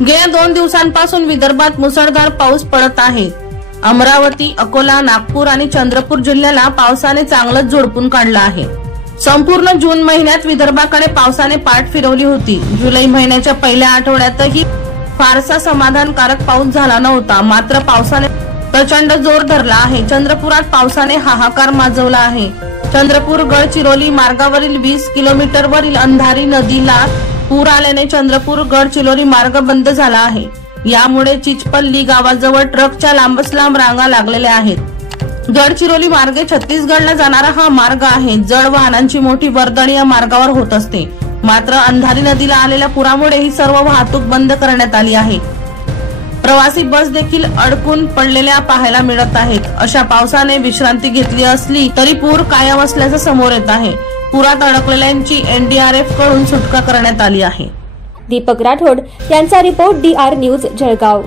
गेल्या 2 दिवसांपासून विदर्भात मुसळधार पाऊस पडत आहे। अमरावती, अकोला, नागपूर आणि चंद्रपूर जिल्ह्याला पावसाने चांगलंच झोडपून काढलं आहे। संपूर्ण जून महिन्यात विदर्भाकडे पावसाने पाठ फिरवली होती। जुलै महिन्याच्या पहिल्या आठवड्यातही फारसा समाधानकारक पाऊस झाला नव्हता, मात्र पावसाने प्रचंड जोर धरला आहे। चंद्रपुरात पावसाने हाहाकार माजवला आहे। चंद्रपूर गडचिरोली मार्गावरील 20 किलोमीटरवरील अंधारी नदीला पूर आल्याने चंद्रपूर गडचिरोली मार्ग बंद झाला आहे। यामुळे चिचपल्ली गावाजवळ ट्रकच्या लांबच लांब रांगा लागलेल्या आहेत। गडचिरोली मार्गे छत्तीसगडला जाणारा हा मार्ग आहे। जड वाहनांची मोठी वर्दळ या मार्गावर होत असते, मात्र अंधारी नदीला आलेल्या पुरामुळे ही सर्व वाहतूक बंद करण्यात आली आहे। प्रवासी बस देखील अडकून पडलेल्या पाहायला मिळत आहेत। अशा पावसाने विश्रांती घेतली असली तरी पूर कायम असल्याचं समोर येत आहे। पुरात अडकलेल्यांची NDRF कडून सुटका करण्यात आली आहे। दीपक राठोड यांचा रिपोर्ट DR न्यूज जळगाव।